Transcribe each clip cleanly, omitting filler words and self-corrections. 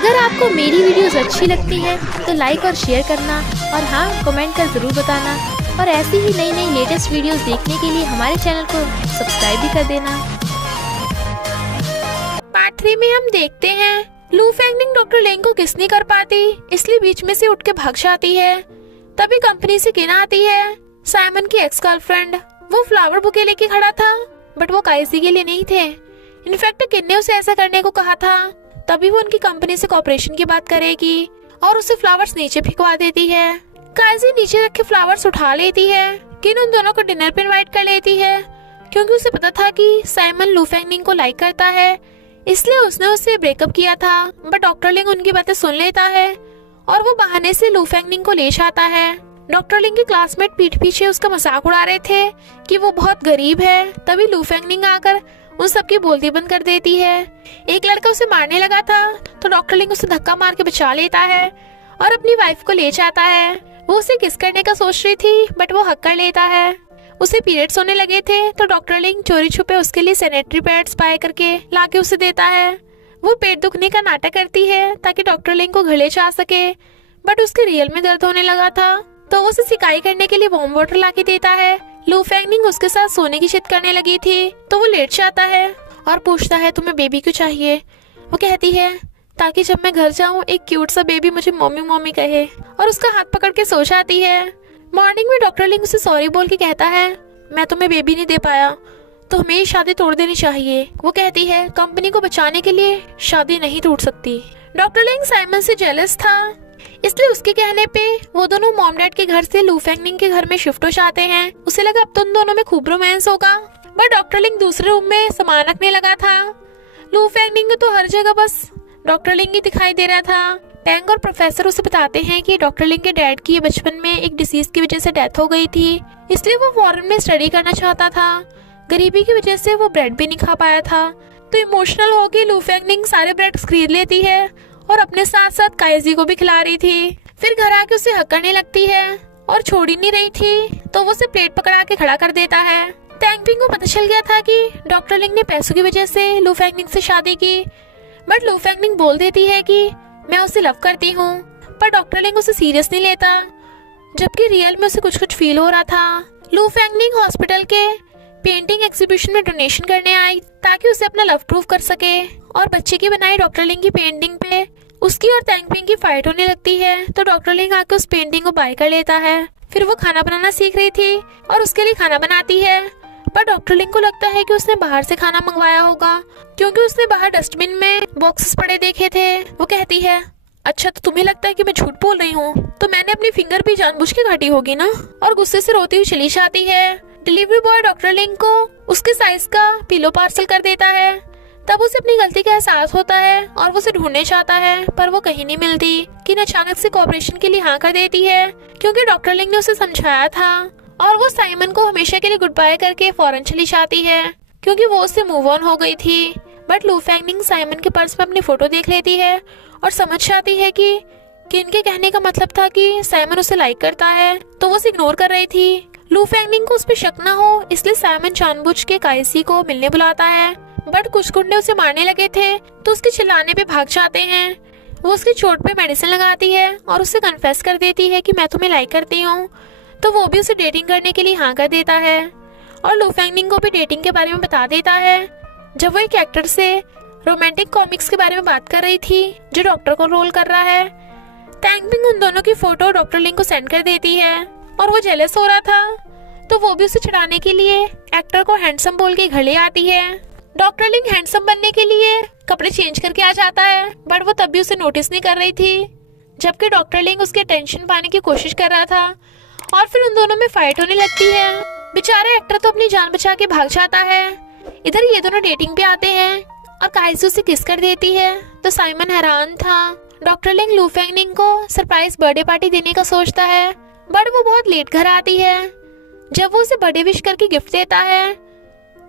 अगर आपको मेरी वीडियोस अच्छी लगती है तो लाइक और शेयर करना, और हाँ, कमेंट कर ज़रूर बताना। और ऐसी ही नई नई लेटेस्ट वीडियोस देखने के लिए हमारे चैनल को सब्सक्राइब भी कर देना। पार्ट 3 में हम देखते हैं लू फेंगनिंग डॉक्टर लेंग को किस नहीं कर पाती, इसलिए बीच में से उठ के भाग जाती है। तभी कंपनी से किन आती है, साइमन की एक्स गर्लफ्रेंड। वो फ्लावर बुके लेके खड़ा था, बट वो काइजी के लिए नहीं थे। इनफैक्ट किन ने उसे ऐसा करने को कहा था। तभी वो उनकी कंपनी से कॉपरेशन की बात करेगी और उसे फ्लावर्स नीचे फेंकवा देती है। काइजी नीचे रखे फ्लावर्स उठा लेती है। किन उन दोनों को डिनर पे इनवाइट कर लेती है, क्योंकि उसे पता था कि साइमन लू फेंगनिंग को लाइक करता है, इसलिए उसने उससे ब्रेकअप किया था। बट डॉक्टर लिंग उनकी बातें सुन लेता है और वो बहाने से लू फेंगनिंग को ले जाता है। डॉक्टर लिंग के क्लासमेट पीठ पीछे उसका मजाक उड़ा रहे थे कि वो बहुत गरीब है। तभी लू फेंगनिंग आकर उन सबकी बोलती बंद कर देती है। एक लड़का उसे मारने लगा था तो डॉक्टर लिंग उसे धक्का मार के बचा लेता है और अपनी वाइफ को ले जाता है। वो उसे किस करने का सोच रही थी, बट वो हक कर लेता है। उसे पीरियड्स होने लगे थे तो डॉक्टर लिंग चोरी छुपे उसके लिए सैनिटरी पैड्स बाय करके लाके उसे देता है। वो पेट दुखने का नाटक करती है ताकि डॉक्टर लिंग को घर ले जा सके, बट उसके रियल में दर्द होने लगा था तो उसे सिकाई करने के लिए वार्म वाटर लाके देता है। लू फेंगनिंग उसके साथ सोने की जिद करने लगी थी तो वो लेट जाता है और पूछता है तुम्हें बेबी क्यों चाहिए। वो कहती है ताकि जब मैं घर जाऊं एक क्यूट सा बेबी मुझे मम्मी मम्मी कहे, और उसका हाथ पकड़ के सो जाती है। मॉर्निंग में डॉक्टर लिंग उसे सॉरी बोल के कहता है मैं तुम्हें बेबी नहीं दे पाया तो हमें ये शादी तोड़ देनी चाहिए। वो कहती है कंपनी को बचाने के लिए शादी नहीं टूट सकती। डॉक्टर लिंग साइमन से जेलस था, इसलिए उसके कहने पे वो दोनों मॉम डैड के घर से लू फेंगनिंग के घर में शिफ्ट हो जाते हैं। उसे लगा अब तो उन दोनों में खूब रोमांस होगा, बट डॉक्टर लिंग दूसरे रूम में सामान रखने लगा था। लू फेंगनिंग तो हर जगह बस डॉक्टर लिंग ही दिखाई दे रहा था। टैंग और प्रोफेसर उसे बताते हैं कि डॉक्टर लिंग के डैड की बचपन में एक डिसीज की वजह से डेथ हो गई थी, इसलिए वो फॉरेन में स्टडी करना चाहता था। गरीबी की वजह से वो ब्रेड भी नहीं खा पाया था, तो इमोशनल होकर लू फेंगनिंग सारे ब्रेड्स खरीद लेती है और अपने साथ साथ काइजी को भी खिला रही थी। फिर घर आके उसे हक करने लगती है और छोड़ ही नहीं रही थी तो वो उसे प्लेट पकड़ा के खड़ा कर देता है। टैंगपिंग को पता चल गया था कि डॉक्टर लिंग ने पैसों की वजह से लू फेंगनिंग से शादी की, बट लू फेंगनिंग बोल देती है कि मैं उसे लव करती हूँ। पर डॉक्टर लिंग उसे सीरियस नहीं लेता, जबकि रियल में उसे कुछ कुछ फील हो रहा था। लू फेंगनिंग हॉस्पिटल के पेंटिंग एग्जीबिशन में डोनेशन करने आई ताकि उसे अपना लव प्रूफ कर सके, और बच्चे की बनाई डॉक्टर लिंग की पेंटिंग पे उसकी और टैंगपिंग की फाइट होने लगती है तो डॉक्टर लिंग आकर उस पेंटिंग को बाय कर लेता है। फिर वो खाना बनाना सीख रही थी और उसके लिए खाना बनाती है, पर डॉक्टर लिंग को लगता है कि उसने बाहर से खाना मंगवाया होगा, क्योंकि उसने बाहर डस्टबिन में बॉक्सेस पड़े देखे थे। वो कहती है अच्छा तो तुम्हें लगता है कि मैं झूठ बोल रही हूँ, तो मैंने अपनी फिंगर भी जानबूझ के काटी होगी ना, और गुस्से से रोती हुई चली जाती है। डिलीवरी बॉय डॉक्टर लिंग को उसके साइज का पिलो पार्सल कर देता है। तब उसे अपनी गलती का एहसास होता है और वो उसे ढूंढने चाहता है, पर वो कहीं नहीं मिलती। किन अचानक से कॉपरेशन के लिए हाँ कर देती है, क्योंकि डॉक्टर लिंग ने उसे समझाया था, और वो साइमन को हमेशा के लिए गुड बाय करके फौरन चली जाती है, क्योंकि वो उससे मूव ऑन हो गई थी। बट लू फेंगनिंग साइमन के पर्स में अपनी फोटो देख लेती है और समझ जाती है कि किन के कहने का मतलब था कि साइमन उसे लाइक करता है, तो वो उसे इग्नोर कर रही थी। लू फेंगनिंग को उस पर शक न हो, इसलिए साइमन जानबूझ के काइसी को मिलने बुलाता है, बट कुछ गुंडे उसे मारने लगे थे तो उसके चिल्लाने पे भाग जाते हैं। वो उसकी चोट पे मेडिसिन लगाती है और उसे कन्फेस कर देती है कि मैं तुम्हें लाइक करती हूँ, तो वो भी उसे डेटिंग करने के लिए हाँ कर देता है और लू फेंगनिंग को भी डेटिंग के बारे में बता देता है। जब वो एक एक्टर से रोमांटिक कॉमिक्स के बारे में बात कर रही थी जो डॉक्टर को रोल कर रहा है, टैंगपिंग उन दोनों की फोटो डॉक्टर लिंग को सेंड कर देती है, और वो जेलस हो रहा था तो वो भी उसे छुड़ाने के लिए एक्टर को हैंडसम बोल के घर ले आती है। डॉक्टर लिंग हैंडसम बनने के लिए कपड़े चेंज करके आ जाता है, बट वो तब भी उसे नोटिस नहीं कर रही थी, जबकि डॉक्टर लिंग उसके अटेंशन पाने की कोशिश कर रहा था, और फिर उन दोनों में फाइट होने लगती है। बेचारा एक्टर तो अपनी जान बचा के भाग जाता है। इधर ये दोनों डेटिंग पे आते हैं और काइजू से किस कर देती है, तो साइमन हैरान था। डॉक्टर लिंग लू फेंगनिंग को सरप्राइज बर्थडे पार्टी देने का सोचता है, बट वो बहुत लेट घर आती है। जब वो उसे बर्थडे विश करके गिफ्ट देता है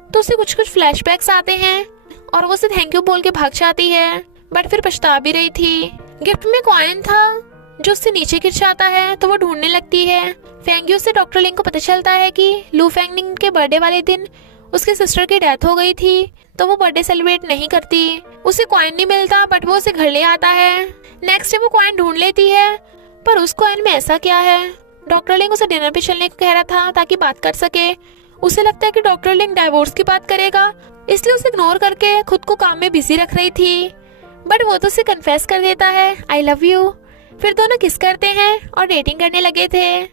तो उसे कुछ कुछ फ्लैशबैक्स आते हैं और वो उसे थैंक यू बोल के भाग जाती है, बट फिर पछता भी रही थी। गिफ्ट में कॉइन था जो उससे नीचे गिर जाता है तो वो ढूंढने लगती है। फेंग्यू से डॉक्टर लिंग को पता चलता है कि लू फेंगनिंग के बर्थडे वाले दिन उसके सिस्टर की डेथ हो गई थी, तो वो बर्थडे सेलिब्रेट नहीं करती। उसे कॉइन नहीं मिलता बट वो उसे घर ले आता है। नेक्स्ट डे वो कॉइन ढूंढ लेती है, पर उस कॉइन में ऐसा क्या है? डॉक्टर लिंग उसे डिनर पे चलने को कह रहा था ताकि बात कर सके। उसे लगता है कि डॉक्टर लिंग डाइवोर्स की बात करेगा, इसलिए उसे इग्नोर करके खुद को काम में बिजी रख रही थी। बट वो तो उसे कन्फेस कर देता है, आई लव यू। फिर दोनों किस करते हैं और डेटिंग करने लगे थे।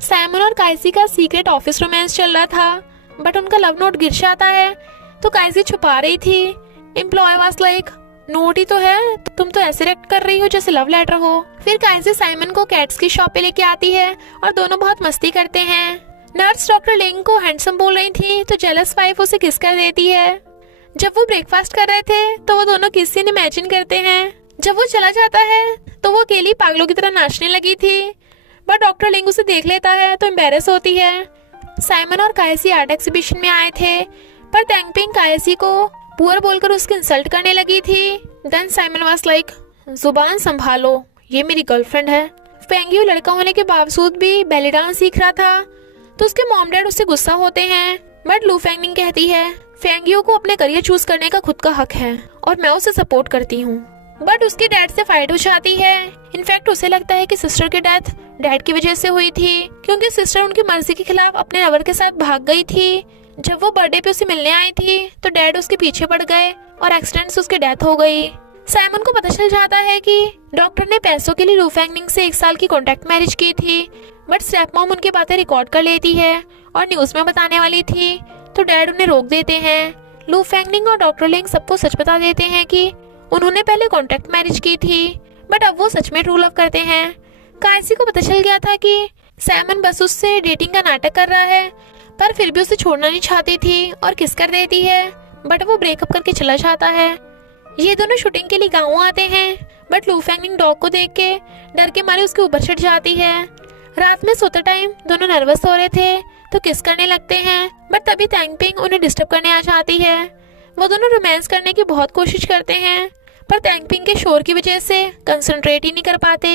साइमन और काइसी का सीक्रेट ऑफिस रोमांस चल रहा था, बट उनका लव नोट गिर जाता है तो काइसी छुपा रही थी। एम्प्लॉय वाज लाइक, नोट ही तो है, तुम तो ऐसे रिएक्ट कर रही हो जैसे लव लेटर हो। फिर काइसी साइमन को कैट्स की शॉप पे लेके आती है और दोनों बहुत मस्ती करते हैं। नर्स डॉक्टर लिंग को हैंडसम बोल रही थी तो जेलस वाइफ उसे किस कर देती है। जब वो ब्रेकफास्ट कर रहे थे तो वो दोनों किस सीन इमेजिन करते हैं। जब वो चला जाता है तो वो अकेली पागलों की तरह नाचने लगी थी, बट डॉक्टर लिंग उसे देख लेता है तो एम्बेरस होती है। साइमन और काइसी आर्ट एग्जीबिशन में आए थे, पर टैंगपिंग काइसी को पुअर बोलकर उसकी इंसल्ट करने लगी थी। देन साइमन वाज लाइक, जुबान संभालो, ये मेरी गर्लफ्रेंड है। फेंगियो लड़का होने के बावजूद भी बेली डांस सीख रहा था, तो उसके मॉम डैड उससे गुस्सा होते हैं। बट लू फेंगनिंग कहती है फेंगियो को अपने करियर चूज करने का खुद का हक है और मैं उसे सपोर्ट करती हूँ। बट उसके डैड से फाइट हो जाती है। इनफैक्ट उसे लगता है कि सिस्टर की डेथ डैड की वजह से हुई थी, क्योंकि सिस्टर उनकी मर्जी के खिलाफ अपने लवर के साथ भाग गई थी। जब वो बर्थडे पे उसे मिलने आई थी तो डैड उसके पीछे पड़ गए और एक्सीडेंट से उसकी डेथ हो गई। साइमन को पता चल जाता है कि डॉक्टर ने पैसों के लिए लू फेंगनिंग से 1 साल की कॉन्ट्रैक्ट मैरिज की थी, बट स्टेप मॉम उनकी बातें रिकॉर्ड कर लेती है और न्यूज में बताने वाली थी, तो डैड उन्हें रोक देते हैं। लू फेंगनिंग और डॉक्टर लिंग सबको सच बता देते हैं कि उन्होंने पहले कॉन्ट्रैक्ट मैरिज की थी, बट अब वो सच में ट्रू लव करते हैं। काइसी को पता चल गया था कि साइमन बस उससे डेटिंग का नाटक कर रहा है, पर फिर भी उसे छोड़ना नहीं चाहती थी और किस कर देती है, बट वो ब्रेकअप करके चला जाता है। ये दोनों शूटिंग के लिए गाँव आते हैं, बट लू फेंगनिंग डॉग को देख के डर के मारे उसके ऊपर चढ़ जाती है। रात में सोते टाइम दोनों नर्वस हो रहे थे तो किस करने लगते हैं, बट तभी टैंगपिंग उन्हें डिस्टर्ब करने आ जाती है। वो दोनों रोमांस करने की बहुत कोशिश करते हैं, पर टैंगपिंग के शोर की वजह से कंसंट्रेट ही नहीं कर पाते।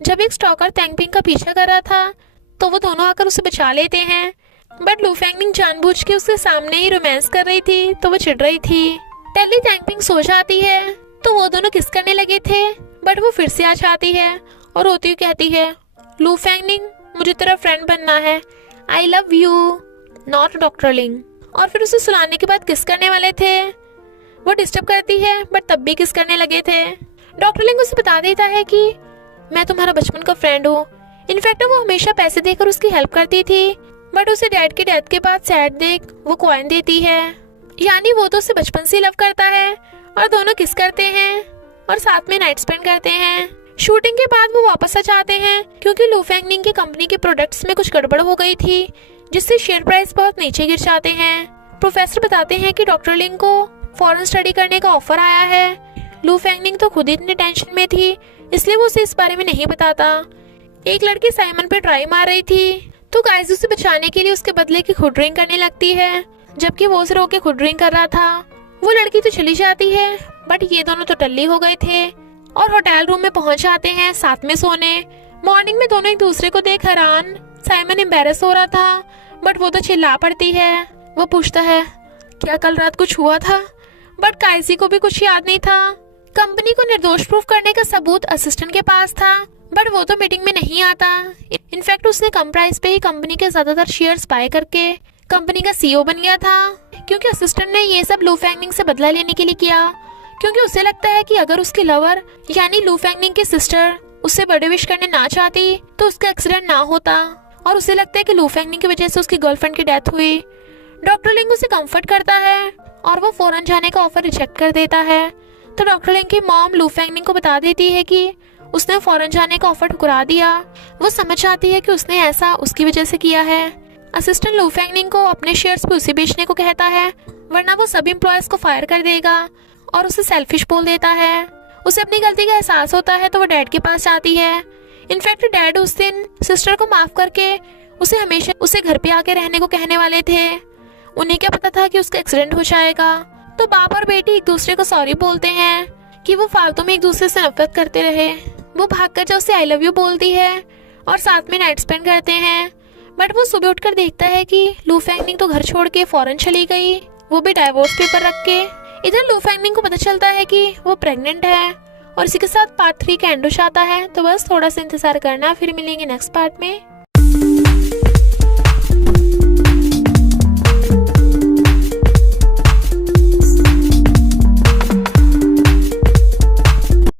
जब एक स्टॉकर टैंगपिंग का पीछा कर रहा था तो वो दोनों आकर उसे बचा लेते हैं, बट लू फेंगनिंग जानबूझ के उसके सामने ही रोमांस कर रही थी तो वो चिढ़ रही थी। टेली टैंगपिंग सो जाती है तो वो दोनों किस करने लगे थे, बट वो फिर से आ जाती है और रोती हुई कहती है, लू फेंगनिंग मुझे तेरा फ्रेंड बनना है, I love you not doctor लिंग। और फिर उसे सुनाने के बाद किस करने वाले थे। वो डिस्टर्ब करती है बट तब भी किस करने लगे थे। डॉक्टर लिंग उसे बता देता है कि मैं तुम्हारा बचपन का फ्रेंड हूँ। इनफैक्ट वो हमेशा पैसे देकर उसकी हेल्प करती थी, बट उसे डैड की डेथ के बाद सैड देख वो कॉइन देती है, यानी वो तो उसे बचपन से लव करता है। और दोनों किस करते हैं और साथ में नाइट स्पेंड करते हैं। शूटिंग के बाद वो वापस आ जाते हैं क्योंकि लू फेंगनिंग की कंपनी के प्रोडक्ट्स में कुछ गड़बड़ हो गई थी, जिससे शेयर प्राइस बहुत नीचे गिर जाते हैं। प्रोफेसर बताते हैं कि डॉक्टर लिंग को फॉरेन स्टडी करने का ऑफर आया है। लू फेंगनिंग तो खुद ही इतने टेंशन में थी, इसलिए वो उसे इस बारे में नहीं बताता। एक लड़की साइमन पे ट्राई मार रही थी तो काइसी उसे बचाने के लिए उसके बदले की खुद ड्रिंक करने लगती है, जबकि वो उसे रोक के खुद ड्रिंक कर रहा था। वो लड़की तो चली जाती है, बट ये दोनों तो टल्ली हो गए थे और होटल रूम में पहुंच जाते हैं साथ में सोने। मॉर्निंग में दोनों एक दूसरे को देख हैरान। साइमन एम्बैरेस हो रहा था, बट वो तो चिल्ला पड़ती है। वो पूछता है क्या कल रात कुछ हुआ था, बट काइसी को भी कुछ याद नहीं था। कंपनी को निर्दोष प्रूफ करने का सबूत असिस्टेंट के पास था, बट वो तो मीटिंग में नहीं आता। इनफैक्ट उसने कम प्राइस पे ही कंपनी के ज्यादातर शेयर्स बाय करके कंपनी का सीईओ बन गया था, क्योंकि असिस्टेंट ने ये सब लू फेंगनिंग से बदला लेने के लिए किया, क्योंकि उसे लगता है कि अगर उसकी लवर यानी लू फेंगनिंग की सिस्टर उससे बर्थडे विश करने ना चाहती तो उसका एक्सीडेंट ना होता, और उसे लगता है कि लू फेंगनिंग की वजह से उसकी गर्लफ्रेंड की डेथ हुई। डॉक्टर लिंग उसे कंफर्ट करता है और वो फौरन जाने का ऑफर रिजेक्ट कर देता है, तो डॉक्टर लिंग की मॉम लू फेंगनिंग को बता देती है कि उसने फौरन जाने का ऑफर ठुकरा दिया। वो समझ जाती है कि उसने ऐसा उसकी वजह से किया है। असिस्टेंट लू फेंगनिंग को अपने शेयर्स पे उसे बेचने को कहता है, वरना वो सभी एम्प्लॉयज को फायर कर देगा, और उसे सेल्फिश बोल देता है। उसे अपनी गलती का एहसास होता है तो वो डैड के पास जाती है। इनफैक्ट डैड उस दिन सिस्टर को माफ करके उसे हमेशा उसे घर पे आके रहने को कहने वाले थे। उन्हें क्या पता था कि उसका एक्सीडेंट हो जाएगा। तो बाप और बेटी एक दूसरे को सॉरी बोलते हैं कि वो फालतू में एक दूसरे से नफरत करते रहे। वो भागकर जो उसे आई लव यू बोलती है और साथ में नाइट स्पेंड करते हैं, बट वो सुबह उठकर देखता है कि लू फेंगनिंग तो घर छोड़ के फॉरेन चली गई, वो भी डाइवोर्स पेपर रख के। इधर लू फेंगनिंग को पता चलता है कि वो प्रेग्नेंट है और इसी के साथ पार्ट 3 का एंड हो जाता है। तो बस थोड़ा सा इंतजार करना, फिर मिलेंगे नेक्स्ट पार्ट में।